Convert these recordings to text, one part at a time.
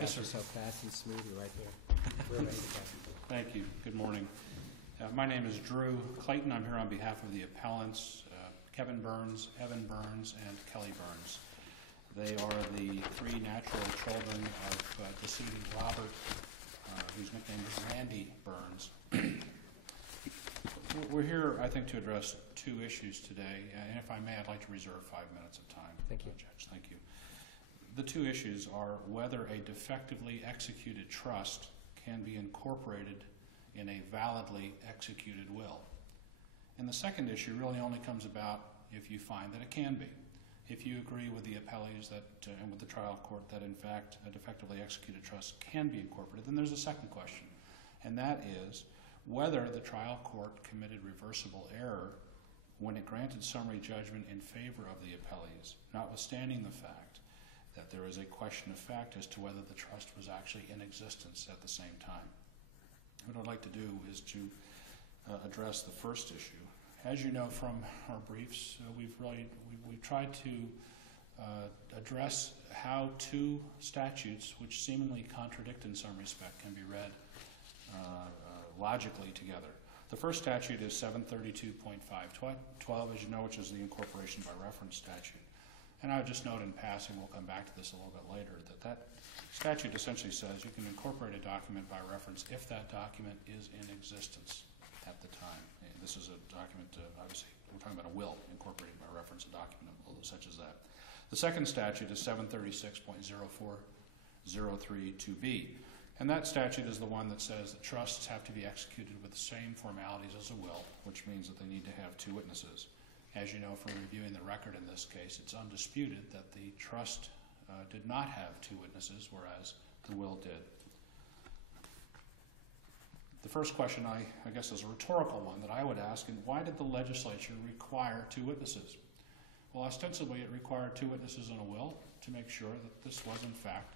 Yes, sir. So fast and smooth, you're right there. We're ready to go. Thank you. Good morning. My name is Drew Clayton. I'm here on behalf of the appellants, Kevin Burns, Evan Burns, and Kelly Burns. They are the three natural children of decedent Robert, whose nickname is Randy Burns. We're here, I think, to address two issues today, and if I may, I'd like to reserve 5 minutes of time. Thank you. Judge. Thank you. The two issues are whether a defectively executed trust can be incorporated in a validly executed will. And the second issue really only comes about if you find that it can be. If you agree with the appellees that, and with the trial court that, in fact, a defectively executed trust can be incorporated, then there's a second question, and that is whether the trial court committed reversible error when it granted summary judgment in favor of the appellees, notwithstanding the fact that there is a question of fact as to whether the trust was actually in existence at the same time. What I'd like to do is to address the first issue. As you know from our briefs, we've tried to address how two statutes, which seemingly contradict in some respect, can be read logically together. The first statute is 732.512, as you know, which is the incorporation by reference statute. And I would just note in passing, we'll come back to this a little bit later, that that statute essentially says you can incorporate a document by reference if that document is in existence at the time. And this is a document, obviously, we're talking about a will incorporated by reference, a document such as that. The second statute is 736.04032B. And that statute is the one that says that trusts have to be executed with the same formalities as a will, which means that they need to have two witnesses. As you know from reviewing the record in this case, it's undisputed that the trust did not have two witnesses, whereas the will did. The first question, I guess, is a rhetorical one that I would ask, and why did the legislature require two witnesses? Well, ostensibly it required two witnesses in a will to make sure that this was, in fact,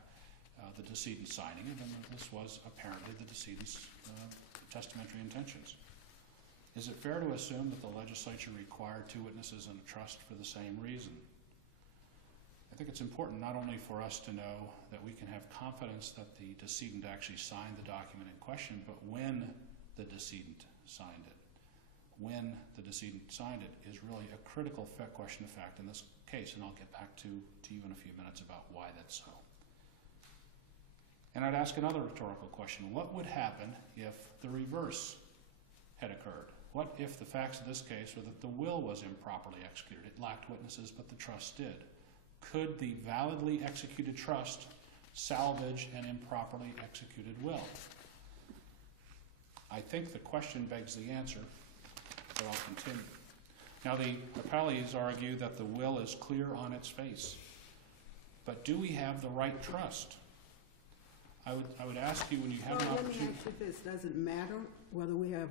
the decedent signing it, and that this was apparently the decedent's testamentary intentions. Is it fair to assume that the legislature required two witnesses in a trust for the same reason? I think it's important not only for us to know that we can have confidence that the decedent actually signed the document in question, but when the decedent signed it. When the decedent signed it is really a critical question of fact in this case, and I'll get back to you in a few minutes about why that's so. And I'd ask another rhetorical question. What would happen if the reverse had occurred? What if the facts of this case were that the will was improperly executed? It lacked witnesses, but the trust did. Could the validly executed trust salvage an improperly executed will? I think the question begs the answer, but I'll continue. Now, the appellees argue that the will is clear on its face, but do we have the right trust? I would ask you when you have an opportunity. Let me ask you this. Does it matter whether we have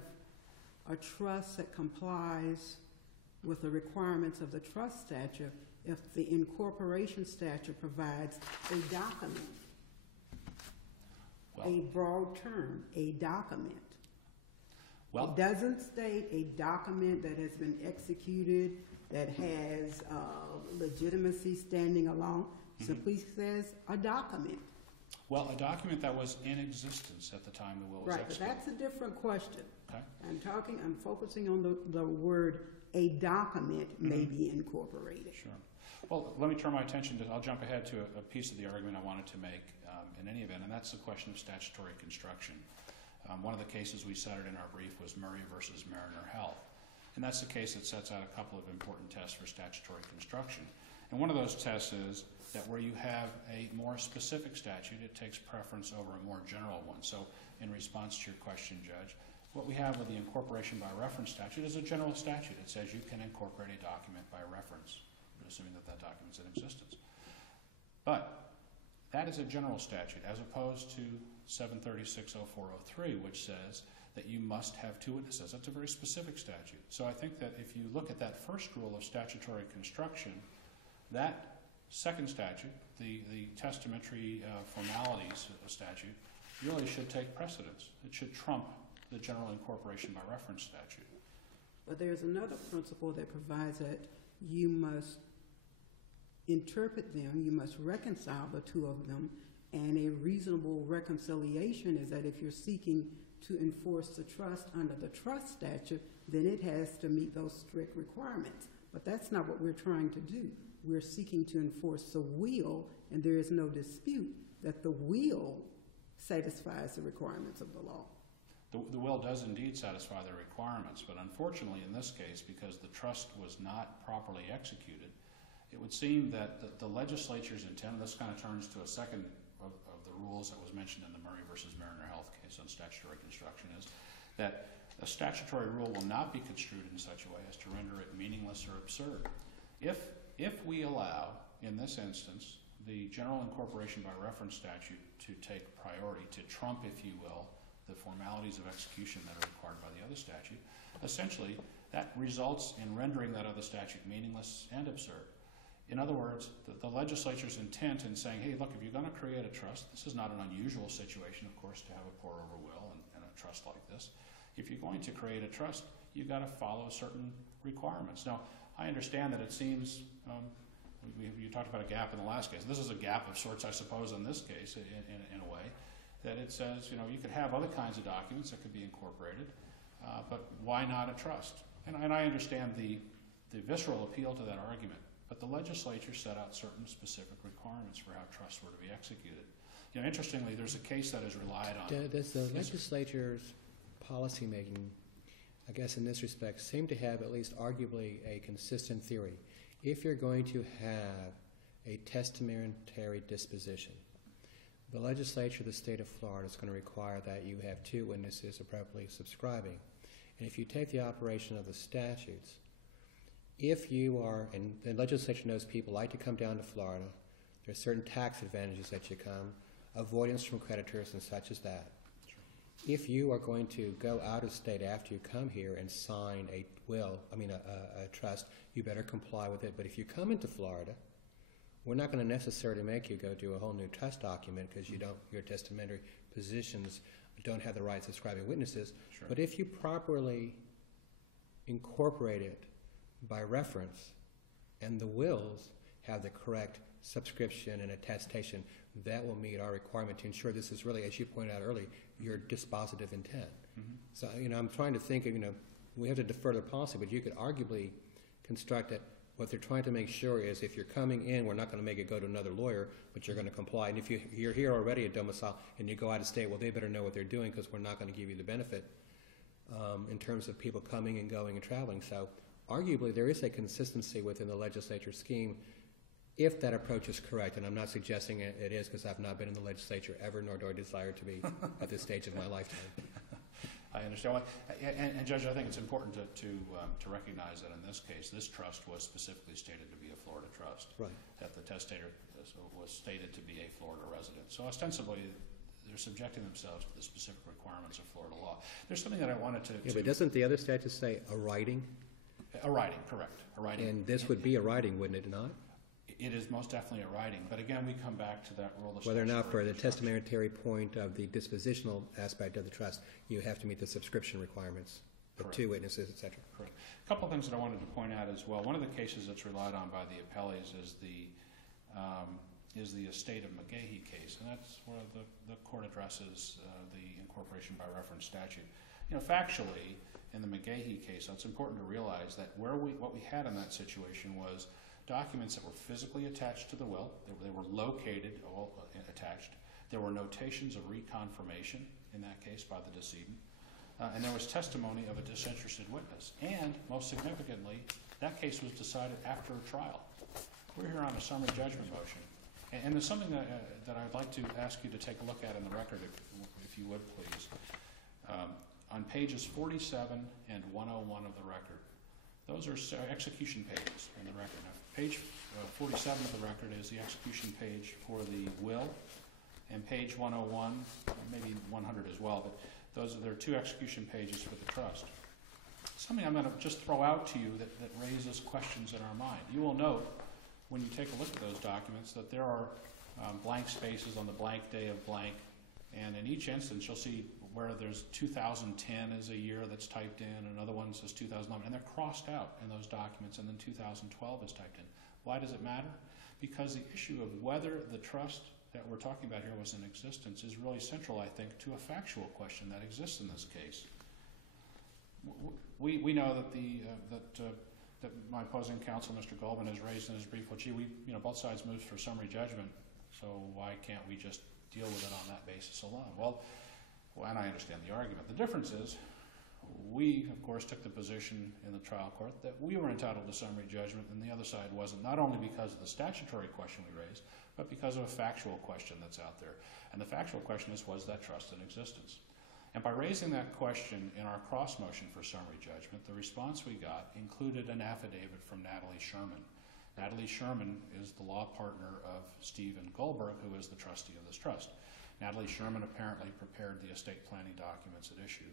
a trust that complies with the requirements of the trust statute if the incorporation statute provides a document? Well, a broad term, a document. Well, it doesn't state a document that has been executed, that has legitimacy standing alone. It simply says a document. Well, a document that was in existence at the time the will was executed. Right, but that's a different question. Okay. I'm focusing on the word a document may be incorporated. Sure. Well, let me turn my attention to, I'll jump ahead to a piece of the argument I wanted to make in any event, and that's the question of statutory construction. One of the cases we cited in our brief was Murray versus Mariner Health. And that's the case that sets out a couple of important tests for statutory construction. And one of those tests is that where you have a more specific statute, it takes preference over a more general one. So in response to your question, Judge, what we have with the incorporation by reference statute is a general statute. It says you can incorporate a document by reference, assuming that that document's in existence. But that is a general statute, as opposed to 736.0403, which says that you must have two witnesses. That's a very specific statute. So I think that if you look at that first rule of statutory construction, that second statute, the testamentary formalities statute, really should take precedence. It should trump the general incorporation by reference statute. But there's another principle that provides that you must interpret them, you must reconcile the two of them And a reasonable reconciliation is that if you're seeking to enforce the trust under the trust statute, then it has to meet those strict requirements. But that's not what we're trying to do. We're seeking to enforce the will, and there is no dispute that the will satisfies the requirements of the law. The will does indeed satisfy the requirements, but unfortunately in this case, because the trust was not properly executed, it would seem that the legislature's intent, and this kind of turns to a second of the rules that was mentioned in the Murray versus Mariner Health case on statutory construction, is that a statutory rule will not be construed in such a way as to render it meaningless or absurd. If we allow, in this instance, the general incorporation by reference statute to take priority, to trump, if you will, the formalities of execution that are required by the other statute, essentially that results in rendering that other statute meaningless and absurd. In other words, the legislature's intent in saying, hey, look, if you're going to create a trust, this is not an unusual situation, of course, to have a pour-over will and a trust like this. If you're going to create a trust, you've got to follow certain requirements. Now, I understand that it seems, you talked about a gap in the last case. This is a gap of sorts, I suppose, in this case, in a way, that it says, you could have other kinds of documents that could be incorporated, but why not a trust? And I understand the visceral appeal to that argument. But the legislature set out certain specific requirements for how trusts were to be executed. Interestingly, there's a case that is relied on. Does the legislature's policymaking, I guess in this respect, seem to have at least arguably a consistent theory? If you're going to have a testamentary disposition, the legislature of the state of Florida is going to require that you have two witnesses appropriately subscribing. And if you take the operation of the statutes, if you are, and the legislature knows people like to come down to Florida, there are certain tax advantages that you come, avoidance from creditors and such as that. Sure. If you are going to go out of state after you come here and sign a trust, you better comply with it. But if you come into Florida, we're not going to necessarily make you go do a whole new trust document because your testamentary positions don't have the right subscribing witnesses. Sure. But if you properly incorporate it by reference, and the wills have the correct subscription and attestation, that will meet our requirement to ensure this is really, as you pointed out earlier, your dispositive intent. Mm-hmm. So, I'm trying to think of, we have to defer the policy, but you could arguably construct it. What they're trying to make sure is if you're coming in, we're not going to make it go to another lawyer, but you're going to comply. And if you're here already at domicile and you go out of state, well, they better know what they're doing because we're not going to give you the benefit in terms of people coming and going and traveling. So arguably, there is a consistency within the legislature scheme if that approach is correct, and I'm not suggesting it is because I've not been in the legislature ever, nor do I desire to be at this stage of my lifetime. I understand. And Judge, I think it's important to recognize that in this case, this trust was specifically stated to be a Florida trust. Right. That the testator was stated to be a Florida resident. So ostensibly, they're subjecting themselves to the specific requirements of Florida law. There's something that I wanted to... Yeah, but doesn't the other statute say a writing? A writing, correct. A writing. And this would be a writing, wouldn't it not? It is most definitely a writing. But again, we come back to that rule of... Whether or not for the testamentary point of the dispositional aspect of the trust, you have to meet the subscription requirements of two witnesses, et cetera. Correct. A couple of things that I wanted to point out as well. One of the cases that's relied on by the appellees is the estate of McGahee case, and that's where the court addresses the incorporation by reference statute. Factually, in the McGahee case, it's important to realize that what we had in that situation was documents that were physically attached to the will. They were located, all attached. There were notations of reconfirmation in that case by the decedent. And there was testimony of a disinterested witness. And, most significantly, that case was decided after a trial. We're here on a summary judgment motion. And there's something that I'd like to ask you to take a look at in the record, if you would, please. On pages 47 and 101 of the record, those are execution pages in the record. Now, page 47 of the record is the execution page for the will, and page 101, maybe 100 as well, but there are two execution pages for the trust. Something I'm going to just throw out to you that raises questions in our mind. You will note, when you take a look at those documents, that there are blank spaces on the blank day of blank, and in each instance you'll see where there's 2010 is a year that's typed in, another one says 2011, and they're crossed out in those documents, and then 2012 is typed in. Why does it matter? Because the issue of whether the trust that we're talking about here was in existence is really central, I think, to a factual question that exists in this case. We know that that my opposing counsel, Mr. Goldman, has raised in his brief, well, gee, both sides moved for summary judgment, so why can't we just deal with it on that basis alone? Well, and I understand the argument. The difference is, we, of course, took the position in the trial court that we were entitled to summary judgment and the other side wasn't, not only because of the statutory question we raised, but because of a factual question that's out there. And the factual question is, was that trust in existence? And by raising that question in our cross motion for summary judgment, the response we got included an affidavit from Natalie Sherman. Natalie Sherman is the law partner of Stephen Goldberg, who is the trustee of this trust. Natalie Sherman apparently prepared the estate planning documents at issue.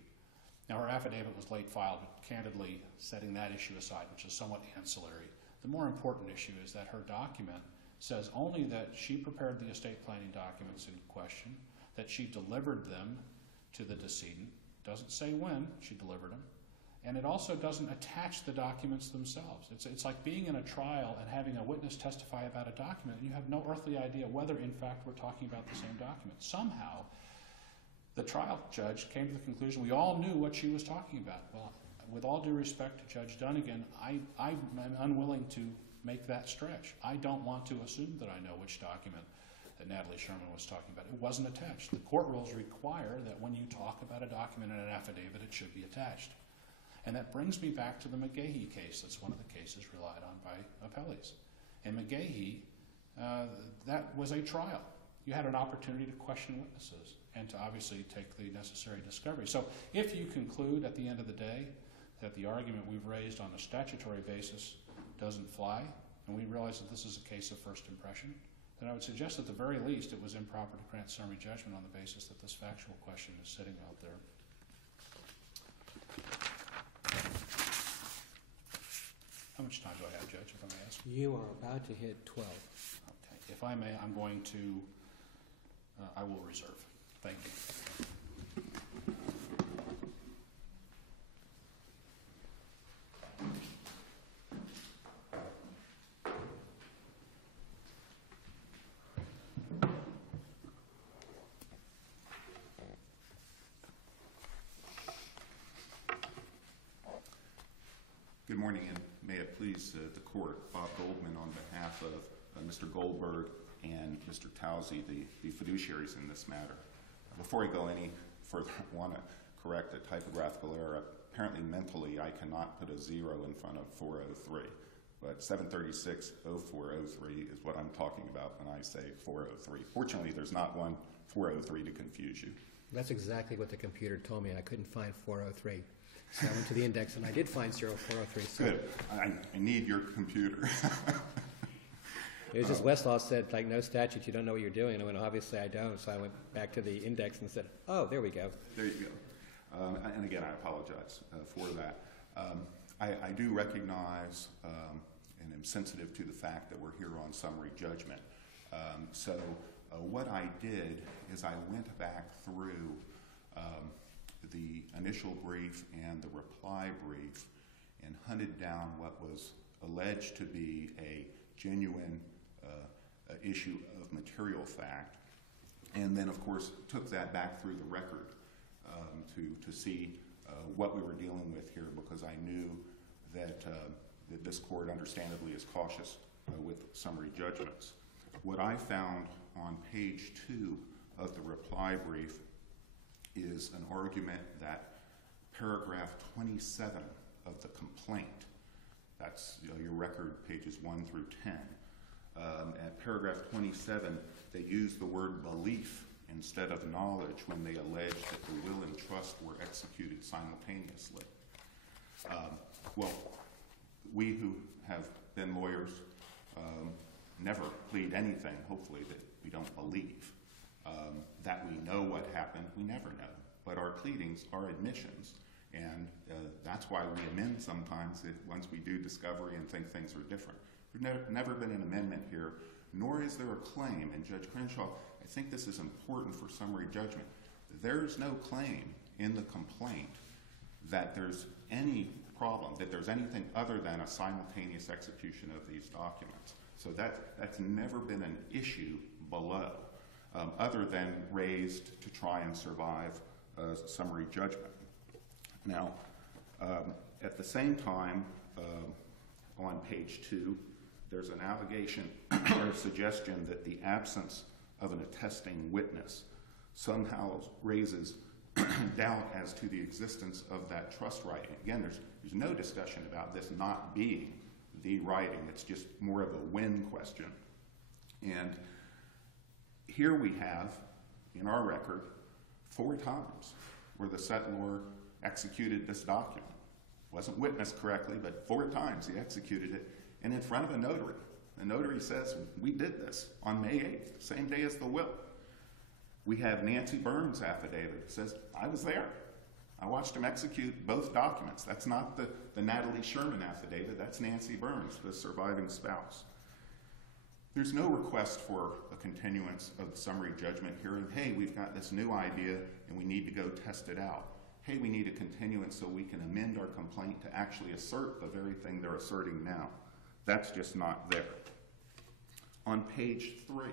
Now, her affidavit was late filed, but candidly, setting that issue aside, which is somewhat ancillary, the more important issue is that her document says only that she prepared the estate planning documents in question, that she delivered them to the decedent, doesn't say when she delivered them, and it also doesn't attach the documents themselves. It's like being in a trial and having a witness testify about a document, and you have no earthly idea whether, in fact, we're talking about the same document. Somehow, the trial judge came to the conclusion we all knew what she was talking about. Well, with all due respect to Judge Dunnigan, I'm unwilling to make that stretch. I don't want to assume that I know which document that Natalie Sherman was talking about. It wasn't attached. The court rules require that when you talk about a document in an affidavit, it should be attached. And that brings me back to the McGahee case. That's one of the cases relied on by appellees. In McGahee, that was a trial. You had an opportunity to question witnesses and to obviously take the necessary discovery. So if you conclude at the end of the day that the argument we've raised on a statutory basis doesn't fly, and we realize that this is a case of first impression, then I would suggest at the very least it was improper to grant summary judgment on the basis that this factual question is sitting out there. How much time do I have, Judge, if I may ask? You are about to hit 12. Okay. If I may, I'm going to, I will reserve. Thank you. Good morning, and may it please the court, Bob Goldman on behalf of Mr. Goldberg and Mr. Towsey, the fiduciaries in this matter. Before I go any further, I want to correct a typographical error. Apparently, mentally, I cannot put a 0 in front of 403, but 736-0403 is what I'm talking about when I say 403. Fortunately, there's not one 403 to confuse you. That's exactly what the computer told me. I couldn't find 403. So I went to the index and I did find 0403. So good. I need your computer. It was just Westlaw said, like, no statute, you don't know what you're doing. And I went, obviously I don't. So I went back to the index and said, oh, there we go. There you go. And again, I apologize for that. I do recognize and am sensitive to the fact that we're here on summary judgment. So what I did is I went back through the initial brief and the reply brief and hunted down what was alleged to be a genuine issue of material fact, and then of course took that back through the record to see what we were dealing with here, because I knew that this court understandably is cautious with summary judgments. What I found on page 2 of the reply brief is an argument that paragraph 27 of the complaint, that's your record pages 1 through 10, at paragraph 27 they use the word belief instead of knowledge when they allege that the will and trust were executed simultaneously. Well, we who have been lawyers never plead anything, hopefully, that we don't believe. That we know what happened, we never know. But our pleadings are admissions, and that's why we amend sometimes once we do discovery and think things are different. There's never been an amendment here, nor is there a claim. And Judge Crenshaw, I think this is important for summary judgment. There's no claim in the complaint that there's any problem, that there's anything other than a simultaneous execution of these documents. So that's never been an issue below. other than raised to try and survive summary judgment. Now, at the same time, on page 2, there's an allegation or a suggestion that the absence of an attesting witness somehow raises doubt as to the existence of that trust writing. Again, there's no discussion about this not being the writing. It's just more of a when question. And here we have, in our record, 4 times where the settlor executed this document. Wasn't witnessed correctly, but 4 times he executed it, and in front of a notary. The notary says, we did this on May 8th, same day as the will. We have Nancy Burns' affidavit that says, I was there. I watched him execute both documents. That's not the Natalie Sherman affidavit. That's Nancy Burns, the surviving spouse. There's no request for a continuance of the summary judgment hearing. Hey, we've got this new idea, and we need to go test it out. Hey, we need a continuance so we can amend our complaint to actually assert the very thing they're asserting now. That's just not there. On page 3,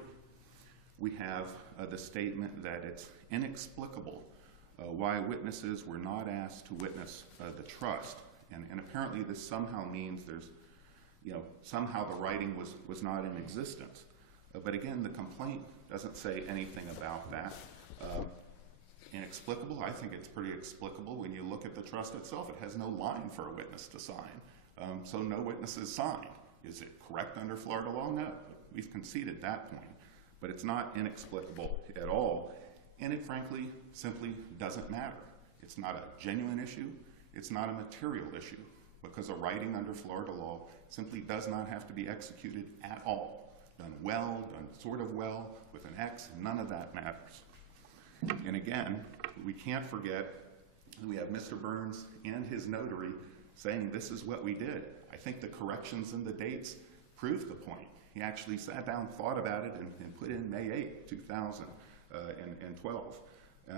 we have the statement that it's inexplicable why witnesses were not asked to witness the trust. And apparently this somehow means there's, somehow the writing was not in existence. But again, the complaint doesn't say anything about that. Inexplicable? I think it's pretty explicable when you look at the trust itself. It has no line for a witness to sign. So no witnesses signed. Is it correct under Florida law? No. We've conceded that point. But it's not inexplicable at all. And it frankly simply doesn't matter. It's not a genuine issue. It's not a material issue, because a writing under Florida law simply does not have to be executed at all. Done well, done sort of well, with an X, none of that matters. And again, we can't forget that we have Mr. Burns and his notary saying this is what we did. I think the corrections in the dates prove the point. He actually sat down, thought about it, and put in May 8, 2012.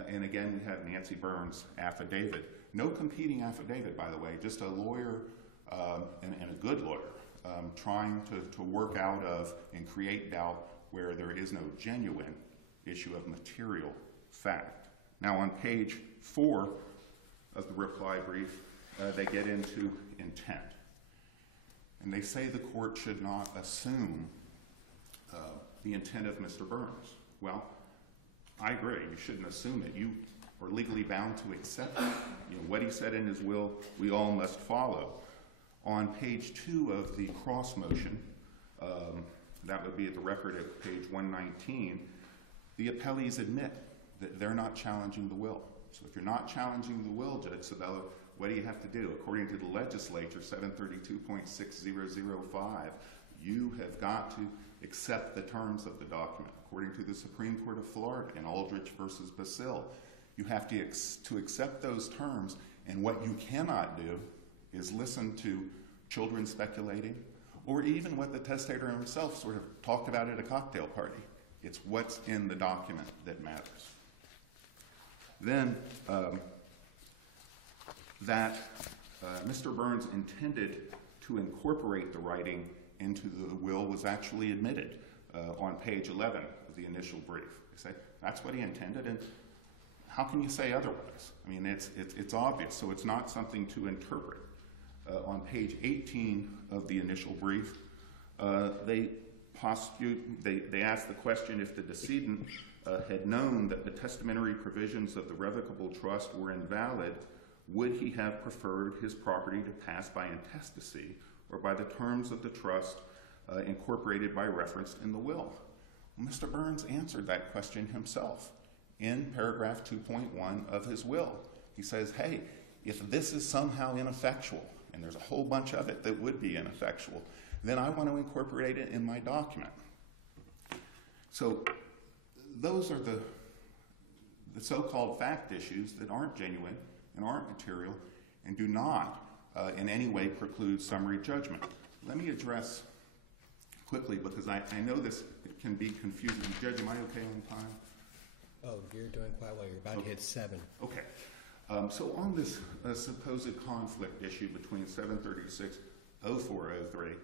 And again, we have Nancy Burns' affidavit. No competing affidavit, by the way, just a lawyer and a good lawyer trying to work out of and create doubt where there is no genuine issue of material fact. Now on page 4 of the reply brief, they get into intent. And they say the court should not assume the intent of Mr. Burns. Well, I agree. You shouldn't assume it. You are legally bound to accept it. What he said in his will, we all must follow. On page 2 of the cross motion, that would be at the record at page 119, the appellees admit that they're not challenging the will. So if you're not challenging the will, Judge Sabella, what do you have to do? According to the Legislature, 732.6005, you have got to accept the terms of the document. According to the Supreme Court of Florida in Aldrich versus Basile, you have to accept those terms, and what you cannot do is listen to children speculating, or even what the testator himself sort of talked about at a cocktail party. It's what's in the document that matters. Then, Mr. Burns intended to incorporate the writing into the will was actually admitted on page 11 of the initial brief. They say, that's what he intended, and how can you say otherwise? I mean, it's obvious, so it's not something to interpret. On page 18 of the initial brief, they ask the question if the decedent had known that the testamentary provisions of the revocable trust were invalid, would he have preferred his property to pass by intestacy or by the terms of the trust incorporated by reference in the will? Well, Mr. Burns answered that question himself in paragraph 2.1 of his will. He says, hey, if this is somehow ineffectual, and there's a whole bunch of it that would be ineffectual, then I want to incorporate it in my document. So those are the so-called fact issues that aren't genuine and aren't material and do not in any way preclude summary judgment. Let me address quickly, because I know this can be confusing. Judge, am I okay on time? Oh, you're doing quite well. You're about to hit 7. Okay. So on this supposed conflict issue between 736.0403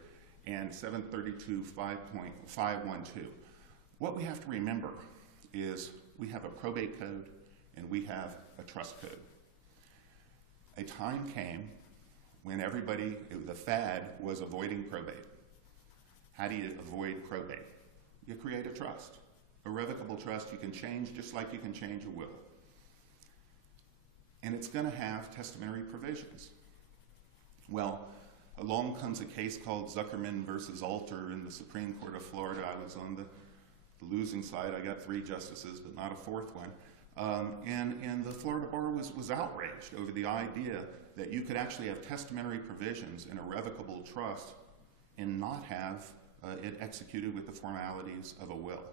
and 732.5.512, what we have to remember is we have a probate code and we have a trust code. A time came when everybody, the fad was avoiding probate. How do you avoid probate? You create a trust. A revocable trust you can change just like you can change a will. And it's going to have testamentary provisions. Well, along comes a case called Zuckerman versus Alter in the Supreme Court of Florida. I was on the losing side. I got 3 justices, but not a 4th one. And the Florida bar was outraged over the idea that you could actually have testamentary provisions in a revocable trust and not have it executed with the formalities of a will.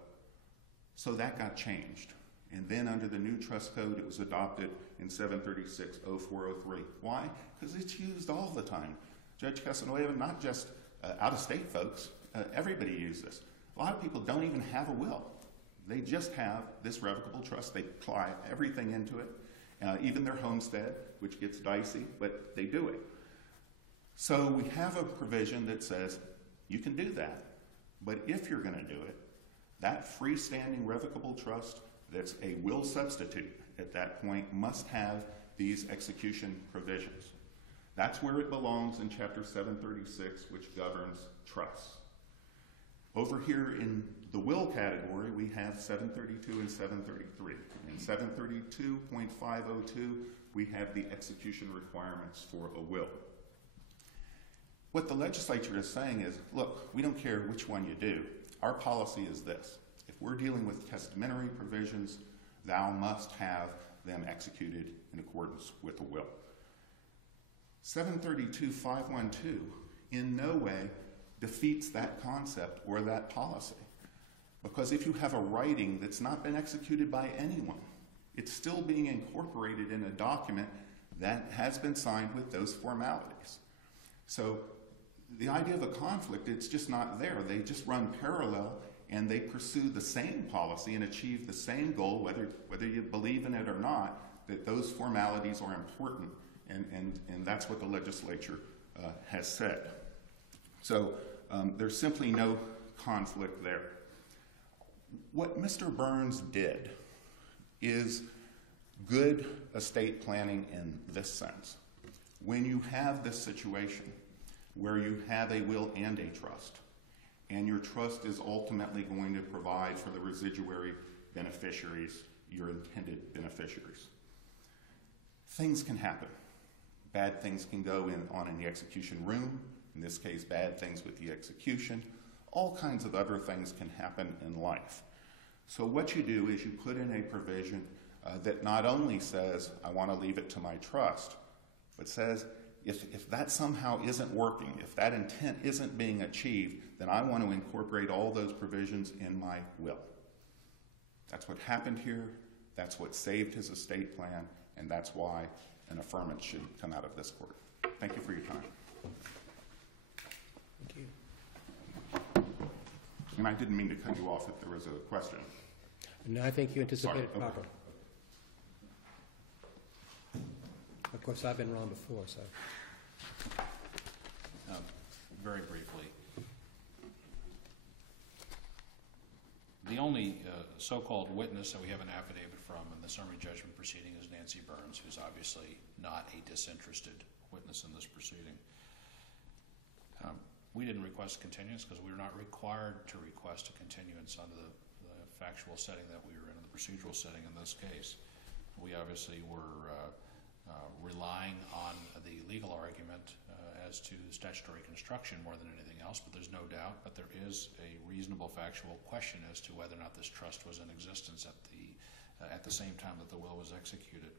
So that got changed. And then under the new trust code, it was adopted in 736-0403. Why? Because it's used all the time. Judge Casanova, not just out-of-state folks, everybody uses this. A lot of people don't even have a will. They just have this revocable trust. They apply everything into it, even their homestead, which gets dicey, but they do it. So we have a provision that says you can do that, but if you're going to do it, that freestanding revocable trust that's a will substitute at that point must have these execution provisions. That's where it belongs in Chapter 736, which governs trusts. Over here in the will category, we have 732 and 733. In 732.502, we have the execution requirements for a will. What the legislature is saying is, look, we don't care which one you do. Our policy is this. If we're dealing with testamentary provisions, thou must have them executed in accordance with a will. 732.512 in no way defeats that concept or that policy. Because if you have a writing that's not been executed by anyone, it's still being incorporated in a document that has been signed with those formalities. So the idea of a conflict, it's just not there. They just run parallel and they pursue the same policy and achieve the same goal, whether you believe in it or not, that those formalities are important. And that's what the legislature has said. So there's simply no conflict there. What Mr. Burns did is good estate planning in this sense. When you have this situation where you have a will and a trust, and your trust is ultimately going to provide for the residuary beneficiaries, your intended beneficiaries, things can happen. Bad things can go on in the execution room. In this case, bad things with the execution. All kinds of other things can happen in life. So what you do is you put in a provision that not only says, I want to leave it to my trust, but says, if that somehow isn't working, if that intent isn't being achieved, then I want to incorporate all those provisions in my will. That's what happened here. That's what saved his estate plan, and that's why an affirmance should come out of this court. Thank you for your time. Thank you. And I didn't mean to cut you off if there was a question. No, I think you anticipated Sorry. proper. Of course, I've been wrong before, so. Very briefly. The only so-called witness that we have an affidavit from in the summary judgment proceeding is Nancy Burns, who's obviously not a disinterested witness in this proceeding. We didn't request a continuance because we were not required to request a continuance under the factual setting that we were in, the procedural setting in this case. We obviously were relying on the legal argument as to statutory construction more than anything else, but there's no doubt, but there is a reasonable factual question as to whether or not this trust was in existence at the same time that the will was executed.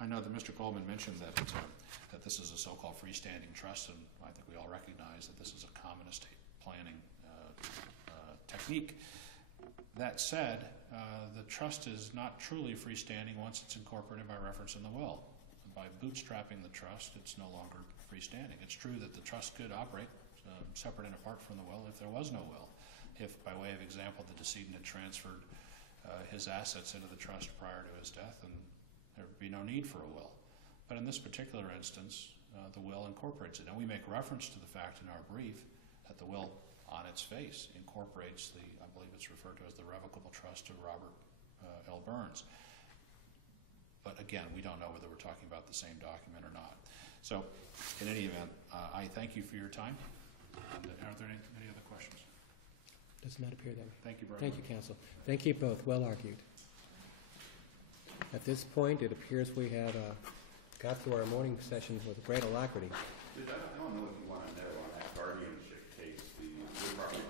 I know that Mr. Coleman mentioned that this is a so-called freestanding trust, and I think we all recognize that this is a common estate planning technique. That said, the trust is not truly freestanding once it's incorporated by reference in the will. By bootstrapping the trust, it's no longer freestanding. It's true that the trust could operate separate and apart from the will if there was no will. If, by way of example, the decedent had transferred his assets into the trust prior to his death, then there would be no need for a will. But in this particular instance, the will incorporates it. And we make reference to the fact in our brief that the will on its face incorporates I believe it's referred to as the revocable trust of Robert L. Burns. But again, we don't know whether we're talking about the same document or not. So, in any event, I thank you for your time. And are there any other questions? Does not appear that way. Thank you very Thank much. you, counsel. Thank you both. Well argued. At this point, it appears we have got through our morning session with great alacrity. I don't know if you want to know on that guardianship case, the property